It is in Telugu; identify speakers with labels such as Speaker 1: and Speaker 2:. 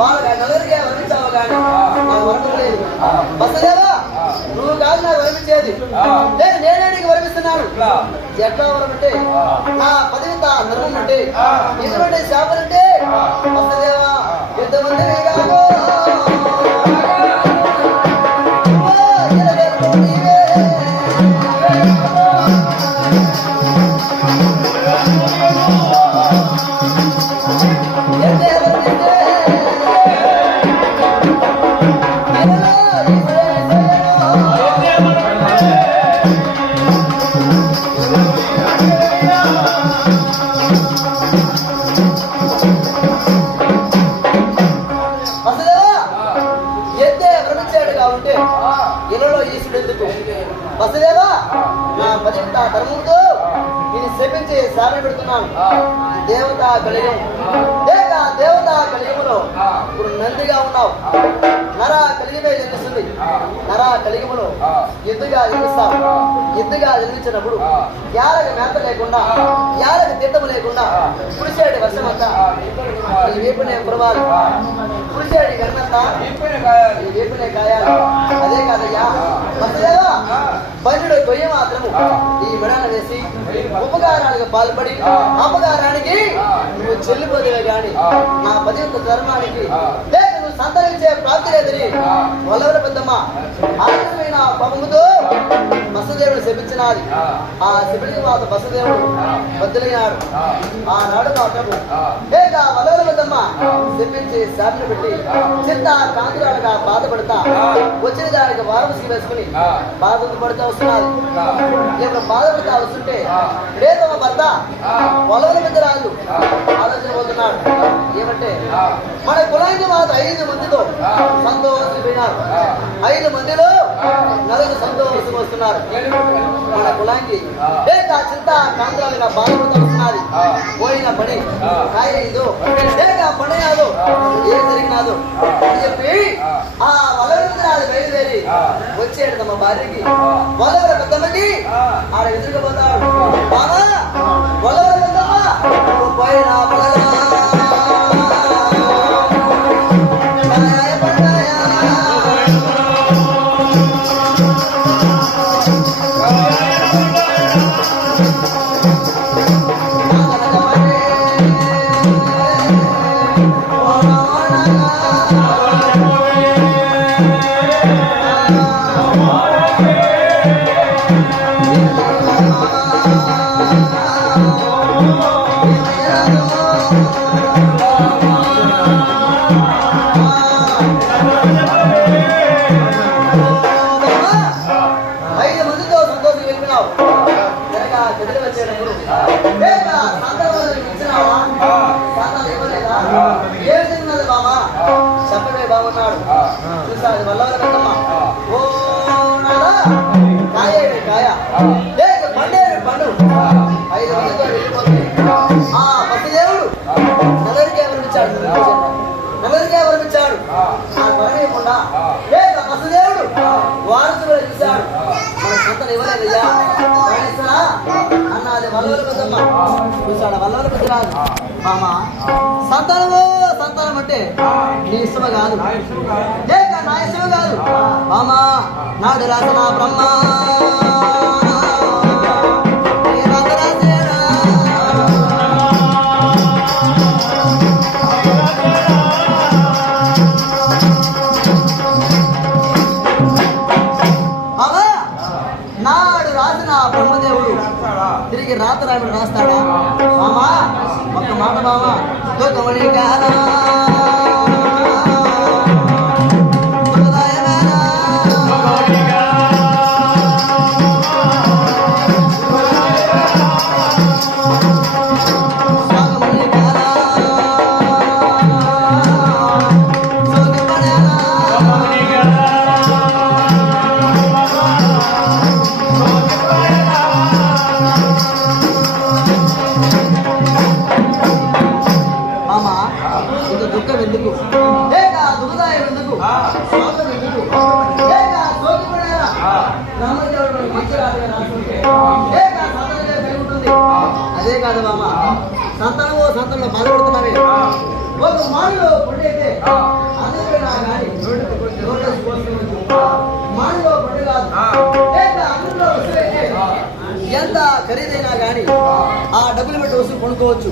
Speaker 1: వాళ్ళకి ఆ నలుగురికి వరమించావు కానీ నాకు వసలేవా? నువ్వు కాదు నాకు వరమించేది లేదు నేనే నీకు వరమిస్తున్నాను. ఎట్లా నా నరం అంటే ఎటువంటి శాపలంటే వసలేవా ఎంతమంది వేగాలో ఎత్తే భ్రమించాడు కాబట్టి ఇలలో ఈసుడు ఎందుకు వసుదేవా నా పదింట ధర్మంతో నేను శపించి సామె పెడుతున్నాను. దేవత కలిగం దేవత కలిగములో ఇప్పుడు నందిగా ఉన్నావు. నర కలిగిమే జన్మిస్తుంది. నర కలిగములో ఎద్దుగా జన్మిస్తావు. ఎద్దుగా జన్మించినప్పుడు యాలకు మేత లేకుండా యాలకు తీర్థము లేకుండా కురిసేటి వర్షమంతా ఈ వేపునే కురవాలి కురిసేటి గన్నంతా ఈ వేపునే కాయాలి. బంధుడు గొయ్య మాత్రము. ఈ మెడన వేసి ఉపకారానికి పాల్పడి అపకారానికి నువ్వు చెల్లిపోతులే గాని నా పది యొక్క ధర్మానికి సంతరించే ప్రాప్తి లేదని వల్లవల పెద్దమ్మ ఆనందమైన పవముతో వసుదేవుడు శపించినాది. ఆ. శివుడికి వాత వసుదేవుడు బద్దులయ్యాడు. ఆనాడు మాత్రము లేక వల్లవల పెద్దమ్మ శపించి శాపను పెట్టి చిత్త కాంతురాలుగా బాధపడతా వచ్చిన దానికి వారసి వేసుకుని బాధలు పడుతూ వస్తున్నారు. ఇప్పుడు బాధపడుతూ వస్తుంటే ప్రేతమ భర్త పొలవల మీద రాజు ఆలోచన పోతున్నాడు ఏమంటే మన కులానికి మాత్రం ఐదు మందితో సంతోషిపోయినారు ఐదు మందిలో నలుగురు సంతోషం వస్తున్నారు. మన కులానికి లేక చింత కాంతాలుగా బాధపడుతూ వస్తున్నది. పోయిన పని కాయ ఇదో లేక పని కాదు. ఏం జరిగినాదు? అని చెప్పి ఆ వలవరాలు బయలుదేరి వచ్చాడు తమ భార్యకి. వలవర పెద్దమ్మకి ఆడ ఎదురుకుపోతాడు చూసాది వల్లవర వల్ల ఓ నాదా కాయ రాణిస్తారా? అన్నది వల్లవల పెద్దమ్మ చూశాడు? వల్లవల పెద్దరాజు మామ. సంతానము సంతానం అంటే నీ ఇష్టమ కాదు. లేక నా ఇష్టమ కాదు. మామ నాడు రాసిన బ్రహ్మ. की रात रास्ता तो कमल అదే కాదు మామ సంతానమో సంతానంలో బాధపడుతున్నారే ఒక మాడిలో పండైతే నా కానీ మాడిలో పండు కాదు ఎంత ఖరీదైనా కానీ ఆ డబ్బులు పెట్టి వస్తువులు కొనుక్కోవచ్చు.